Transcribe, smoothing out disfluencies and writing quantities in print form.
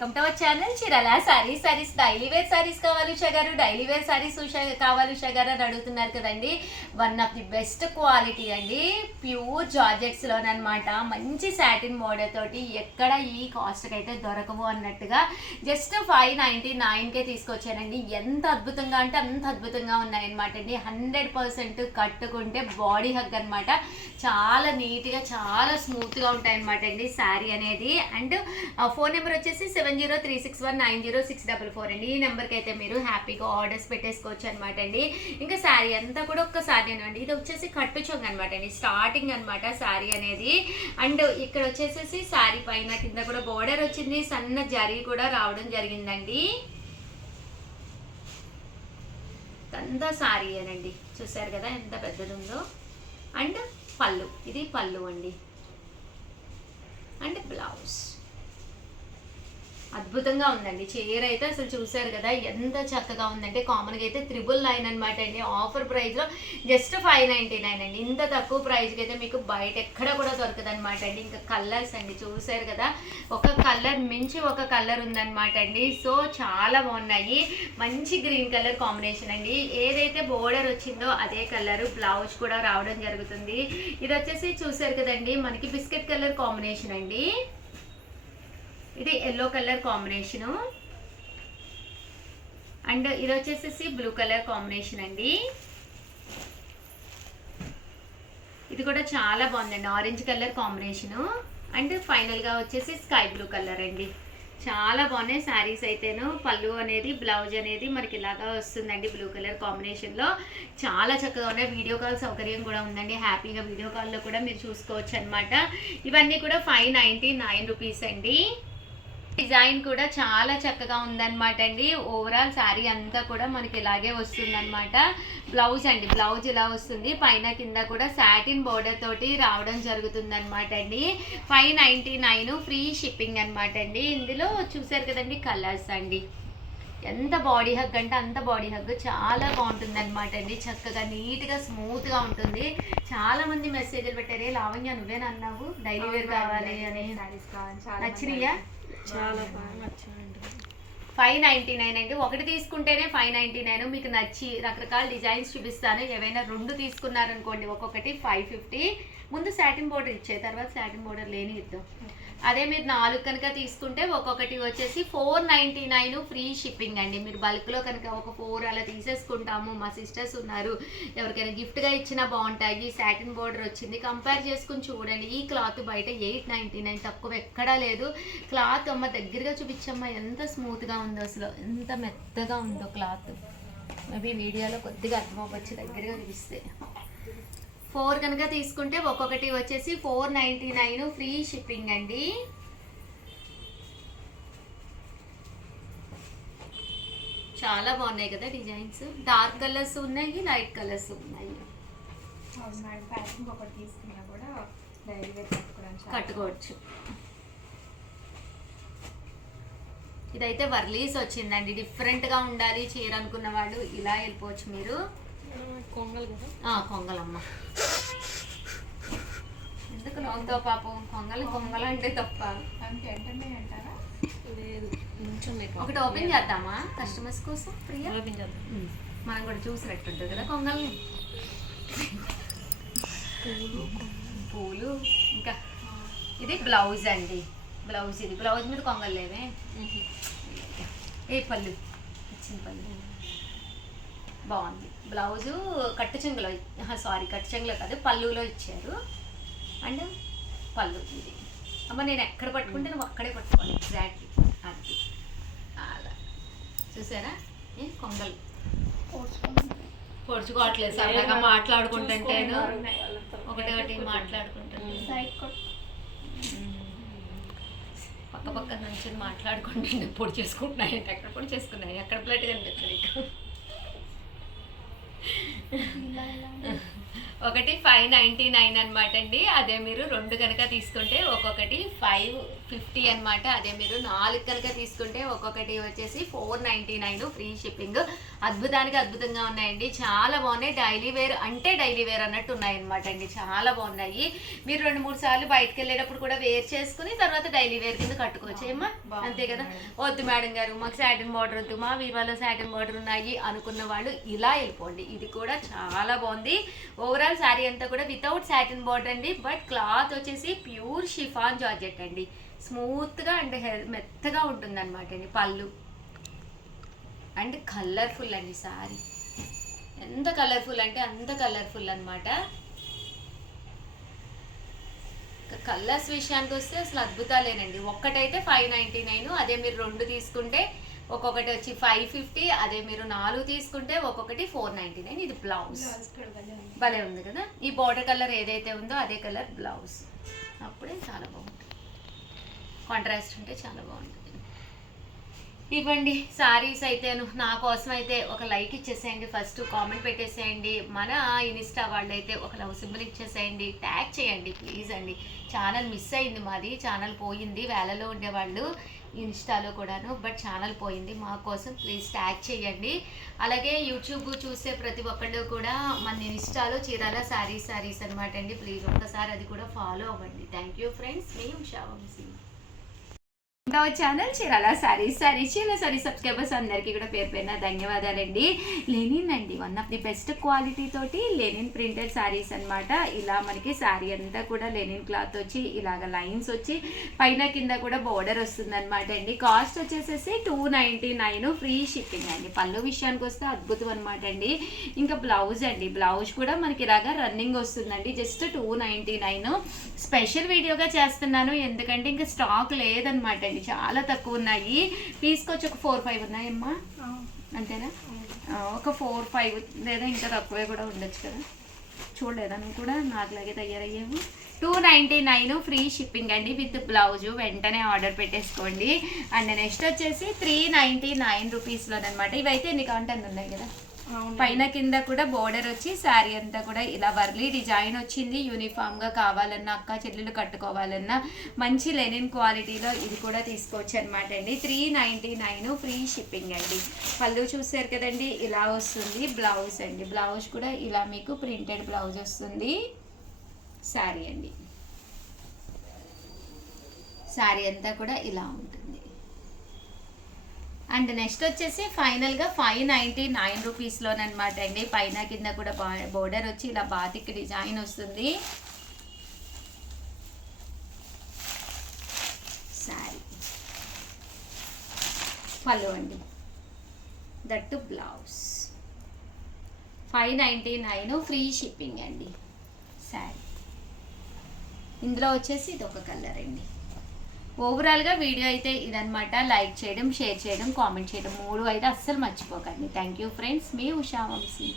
Welcome to our channel Chirala sarees daily wear sarees కావాలి ఉషా గారు, daily wear sarees కావాలి ఉషా గారు అని అడుగుతున్నారు కదండి. One of the best quality అండి, ప్యూర్ జార్జెట్స్లోనమాట. మంచి సాటిన్ బోర్డర్ తోటి ఎక్కడ ఈ కాస్ట్కి అయితే దొరకవు అన్నట్టుగా జస్ట్ 599కే తీసుకొచ్చానండి. ఎంత అద్భుతంగా అంటే అంత అద్భుతంగా ఉన్నాయన్నమాట అండి. 100% కట్టుకుంటే బాడీ హగ్ అనమాట. చాలా నీట్గా చాలా స్మూత్గా ఉంటాయన్నమాట అండి శారీ అనేది. అండ్ ఫోన్ నెంబర్ వచ్చేసి 7036190644 అండి. ఈ నెంబర్కి అయితే మీరు హ్యాపీగా ఆర్డర్స్ పెట్టేసుకోవచ్చు అనమాట అండి. ఇంకా శారీ అంతా కూడా ఒక్కసారి అండి. ఇది వచ్చేసి కట్టు చొంగ అనమాట అండి, స్టార్టింగ్ అనమాట శారీ అనేది. అండ్ ఇక్కడ వచ్చేసేసి శారీ పైన కింద కూడా బోర్డర్ వచ్చింది, సన్న జరీ కూడా రావడం జరిగిందండి. అంతా శారీ అనండి, చూసారు కదా ఎంత పెద్దది ఉందో. అండ్ పళ్ళు, ఇది పళ్ళు అండి. అండ్ బ్లౌజ్ అద్భుతంగా ఉందండి. చీర అయితే అసలు చూసారు కదా ఎంత చక్కగా ఉందంటే, కామన్గా అయితే 999 అనమాట అండి. ఆఫర్ ప్రైస్లో జస్ట్ 599 అండి. ఇంత తక్కువ ప్రైస్కి అయితే మీకు బయట ఎక్కడ కూడా దొరకదు అనమాట అండి. ఇంకా కలర్స్ అండి చూసారు కదా, ఒక కలర్ మించి ఒక కలర్ ఉందన్నమాట అండి. సో చాలా బాగున్నాయి. మంచి గ్రీన్ కలర్ కాంబినేషన్ అండి. ఏదైతే బోర్డర్ వచ్చిందో అదే కలర్ బ్లౌజ్ కూడా రావడం జరుగుతుంది. ఇది వచ్చేసి చూసారు కదండి, మనకి బిస్కెట్ కలర్ కాంబినేషన్ అండి. ఇది ఎల్లో కలర్ కాంబినేషను. అండ్ ఇది వచ్చేసేసి బ్లూ కలర్ కాంబినేషన్ అండి. ఇది కూడా చాలా బాగుందండి, ఆరెంజ్ కలర్ కాంబినేషను. అండ్ ఫైనల్గా వచ్చేసి స్కై బ్లూ కలర్ అండి. చాలా బాగున్నాయి శారీస్ అయితేను. పళ్ళు అనేది బ్లౌజ్ అనేది మనకి ఇలాగా వస్తుందండి బ్లూ కలర్ కాంబినేషన్లో. చాలా చక్కగా ఉన్నాయి. వీడియో కాల్ సౌకర్యం కూడా ఉందండి, హ్యాపీగా వీడియో కాల్లో కూడా మీరు చూసుకోవచ్చు అనమాట. ఇవన్నీ కూడా 599 రూపీస్ అండి. డిజైన్ కూడా చాలా చక్కగా ఉందన్నమాట అండి. ఓవరాల్ శారీ అంతా కూడా మనకి ఇలాగే వస్తుందన్నమాట. బ్లౌజ్ అండి, బ్లౌజ్ ఇలా వస్తుంది, పైన కింద కూడా సాటిన్ బోర్డర్ తోటి రావడం జరుగుతుందన్నమాట అండి. 599 ఫ్రీ షిప్పింగ్ అనమాట అండి. ఇందులో చూసారు కదండి కలర్స్ అండి. ఎంత బాడీ హగ్ అంటే అంత బాడీ హగ్, చాలా బాగుంటుంది అనమాట అండి. చక్కగా నీట్గా స్మూత్గా ఉంటుంది. చాలా మంది మెసేజ్లు పెట్టారే, లావణ్య నువ్వేనా అన్నావు డైలీ వేర్ కావాలి అని. నచ్చినాయా? చాలా బాగా నచ్చాయండి. 599 అండి. ఒకటి తీసుకుంటేనే 599. మీకు నచ్చి రకరకాల డిజైన్స్ చూపిస్తాను. ఏవైనా 2 తీసుకున్నారనుకోండి ఒక్కొక్కటి 550. ముందు సాటిన్ బోర్డర్ ఇచ్చే, తర్వాత సాటిన్ బోర్డర్ లేని ఇద్దాం. అదే మీరు 4 కనుక తీసుకుంటే ఒక్కొక్కటి వచ్చేసి 499 ఫ్రీ షిప్పింగ్ అండి. మీరు బల్క్లో కనుక ఒక 4 అలా తీసేసుకుంటాము. మా సిస్టర్స్ ఉన్నారు, ఎవరికైనా గిఫ్ట్గా ఇచ్చినా బాగుంటాయి. సాటిన్ బోర్డర్ వచ్చింది, కంపేర్ చేసుకుని చూడండి. ఈ క్లాత్ బయట 899, తక్కువ ఎక్కడా లేదు. క్లాత్ అమ్మ దగ్గరగా చూపించమ్మా, ఎంత స్మూత్గా ఉందో అసలు, ఎంత మెత్తగా ఉందో క్లాత్. మేబీ వీడియోలో కొద్దిగా అర్థమవ్వచ్చు దగ్గరగా చూపిస్తే. 4 కనుక తీసుకుంటే ఒక్కొక్కటి వచ్చేసి 499 ఫ్రీ షిప్పింగ్ అండి. చాలా బాగున్నాయి కదా డిజైన్స్. డార్క్ కలర్స్ ఉన్నాయి, లైట్ కలర్స్ ఉన్నాయి. కట్టుకోవచ్చు. ఇదైతే వర్లీస్ వచ్చిందండి. డిఫరెంట్గా ఉండాలి చీర అనుకున్న వాళ్ళు ఇలా వెళ్ళిపోవచ్చు మీరు. కొంగలమ్మ ఎందుకు నవ్వుతో పాపం, కొంగలు అంటే తప్ప లేదు. ఒకటి ఓపెన్ చేద్దామా కస్టమర్స్ కోసం? ప్రియా ఓపెన్ చేద్దాం, మనం కూడా చూసినట్టుంటుంది కదా కొంగల్ని. పూలు. ఇంకా ఇది బ్లౌజ్ అండి. బ్లౌజ్, ఇది బ్లౌజ్ మీద కొంగలు లేవే. ఏ పళ్ళు ఇచ్చిన పళ్ళు బాగుంది. బ్లౌజు కట్టు చెంగులో, సారీ కట్టు చెంగులో కాదు పళ్ళులో ఇచ్చారు. అండ్ పళ్ళు ఇది. అమ్మ నేను ఎక్కడ పట్టుకుంటే నువ్వు అక్కడే పట్టుకోవాలి ఎగ్జాక్ట్లీ. అది అలా చూసారా, కొంగలు పొడుచుకోవట్లేదు, సరదాగా మాట్లాడుకుంటుంటేను ఒకటి మాట్లాడుకుంటాను. పక్క పక్క నుంచి మాట్లాడుకుంటుంటే పొడి చేసుకుంటున్నాయి. ఎక్కడ పొడి చేసుకున్నాయి, ఎక్కడ ప్లేట్ కనిపిస్తుంది. ఒకటి 599 అనమాట అండి. అదే మీరు 2 కనుక తీసుకుంటే ఒక్కొక్కటి 550 అనమాట. అదే మీరు 4 కనుక తీసుకుంటే ఒక్కొక్కటి వచ్చేసి 499 ఫ్రీ షిప్పింగ్. అద్భుతానికి అద్భుతంగా ఉన్నాయండి, చాలా బాగున్నాయి. డైలీ వేర్ అంటే డైలీ వేర్ అన్నట్టు ఉన్నాయన్నమాట అండి, చాలా బాగున్నాయి. మీరు 2-3 సార్లు బయటకు వెళ్ళేటప్పుడు కూడా వేర్ చేసుకుని తర్వాత డైలీ వేర్ కింద కట్టుకోవచ్చు ఏమా, అంతే కదా. వద్దు మేడం గారు మాకు సాటిన్ బార్డర్ వద్దు, మా వీవాలో సాటిన్ బార్డర్ ఉన్నాయి అనుకున్న వాళ్ళు ఇలా వెళ్ళిపోండి. ఇది కూడా చాలా బాగుంది. ఓవరాల్ శారీ అంతా కూడా వితౌట్ సాటిన్ బార్డర్ అండి, బట్ క్లాత్ వచ్చేసి ప్యూర్ షిఫాన్ జార్జెట్ అండి. స్మూత్గా అండ్ మెత్తగా ఉంటుంది అనమాట అండి. పళ్ళు అండ్ కలర్ఫుల్ అండి శారీ, ఎంత కలర్ఫుల్ అంటే అంత కలర్ఫుల్ అనమాట. కలర్స్ విషయానికి వస్తే అసలు అద్భుతాలేనండి. ఒక్కటైతే 599, అదే మీరు 2 తీసుకుంటే ఒక్కొక్కటి వచ్చి 550, అదే మీరు 4 తీసుకుంటే ఒక్కొక్కటి 499. ఇది బ్లౌజ్ భలే ఉంది కదా. ఈ బోర్డర్ కలర్ ఏదైతే ఉందో అదే కలర్ బ్లౌజ్, అప్పుడే చాలా బాగుంటుంది. కాంట్రాస్ట్ ఉంటే చాలా బాగుంటుంది. ఇవ్వండి సారీస్ అయితేను నా కోసం అయితే ఒక లైక్ ఇచ్చేసేయండి, ఫస్ట్ కామెంట్ పెట్టేసేయండి. మన ఇన్స్టా వాళ్ళు అయితే ఒక లవ్ సింబల్ ఇచ్చేసేయండి, ట్యాగ్ చేయండి ప్లీజ్ అండి. ఛానల్ మిస్ అయింది, మాది ఛానల్ పోయింది. వేలలో ఉండేవాళ్ళు ఇన్స్టాలో కూడాను, బట్ ఛానల్ పోయింది. మా కోసం ప్లీజ్ ట్యాగ్ చేయండి. అలాగే యూట్యూబ్ చూసే ప్రతి ఒక్కళ్ళు కూడా మన ఇన్స్టాలో చీరాల శారీస్ అనమాట అండి, ప్లీజ్ ఒక్కసారి అది కూడా ఫాలో అవ్వండి. థ్యాంక్ యూ ఫ్రెండ్స్, మీ ఉషా వంశీ. ఛానల్ చీరాల శారీస్ చీరాల శారీ సబ్స్క్రైబర్స్ అందరికీ కూడా పేరు పేరున ధన్యవాదాలండి. లెనిన్ అండి, one of the best quality తోటి లెనిన్ ప్రింటెడ్ శారీస్ అనమాట. ఇలా మనకి శారీ అంతా కూడా లెనిన్ క్లాత్ వచ్చి ఇలాగ లైన్స్ వచ్చి పైన కింద కూడా బోర్డర్ వస్తుంది అనమాట అండి. కాస్ట్ వచ్చేసేసి 299 ఫ్రీ షిప్పింగ్ అండి. పళ్ళు విషయానికి వస్తే అద్భుతం అనమాట అండి. ఇంకా బ్లౌజ్ అండి, బ్లౌజ్ కూడా మనకి ఇలాగా రన్నింగ్ వస్తుందండి, జస్ట్ 299. స్పెషల్ వీడియోగా చేస్తున్నాను ఎందుకంటే ఇంకా స్టాక్ లేదనమాట అండి, చాలా తక్కువ ఉన్నాయి. పీస్కొచ్చి ఒక 4-5 ఉన్నాయమ్మా, అంతేనా? ఒక 4-5 లేదా ఇంకా తక్కువే కూడా ఉండొచ్చు కదా. చూడలేదా నువ్వు కూడా, నాకులాగే తయారయ్యావు. 299 ఫ్రీ షిప్పింగ్ అండి విత్ బ్లౌజు. వెంటనే ఆర్డర్ పెట్టేసుకోండి. అండ్ నెక్స్ట్ వచ్చేసి 399 రూపీస్లోనమాట. ఇవైతే ఎన్ని కాంటెంట్ ఉన్నాయి కదా, పైన కింద కూడా బోర్డర్ వచ్చి శారీ అంతా కూడా ఇలా వర్లీ డిజైన్ వచ్చింది. యూనిఫామ్గా కావాలన్నా, అక్క చెల్లెలు కట్టుకోవాలన్నా మంచి లెనిన్ క్వాలిటీలో ఇది కూడా తీసుకోవచ్చు అనమాట అండి. 399 ఫ్రీ షిప్పింగ్ అండి. పళ్ళు చూసారు కదండి, ఇలా వస్తుంది. బ్లౌజ్ అండి, బ్లౌజ్ కూడా ఇలా మీకు ప్రింటెడ్ బ్లౌజ్ వస్తుంది. శారీ అండి, శారీ అంతా కూడా ఇలా ఉంటుంది. అండ్ నెక్స్ట్ వచ్చేసి ఫైనల్గా 599 రూపీస్లోనమాట అండి. పైన కింద కూడా బోర్డర్ వచ్చి ఇలా బాతిక్ డిజైన్ వస్తుంది. శారీ పళ్ళు అండి, దట్టు బ్లౌజ్. 599 ఫ్రీ షిప్పింగ్ అండి శారీ. ఇందులో వచ్చేసి ఇది ఒక కలర్ అండి. ఓవరాల్గా వీడియో అయితే ఇదనమాట. లైక్ చేయడం, షేర్ చేయడం, కామెంట్ చేయడం 3 అయితే అస్సలు మర్చిపోకండి. థ్యాంక్ యూ ఫ్రెండ్స్, మీ ఉషా వంశీ.